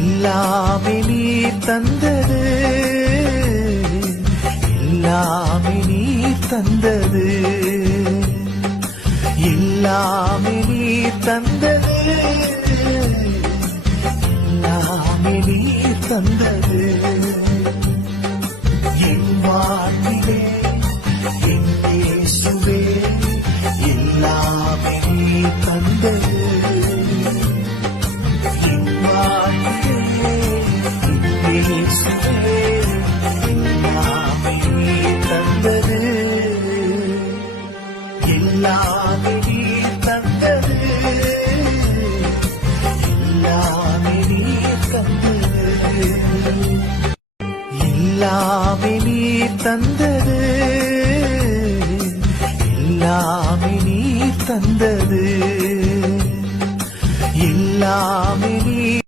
எல்லாமே நீர் தந்தது, எல்லாமே நீர் தந்தது, எல்லாமே நீர் தந்தது, எல்லாமே நீர் தந்தது. என் வாழ்விலே என் இயேசுவே எல்லாமே நீர் தந்தது. என் வாழ்விலே என் இயேசுவே எல்லாமே நீர் தந்தது, எல்லாமே நீர் தந்தது, எல்லாமே நீர் தந்தது, எல்லாமே நீர் தந்தது, எல்லாமே நீர் தந்தது, எல்லாமே நீர்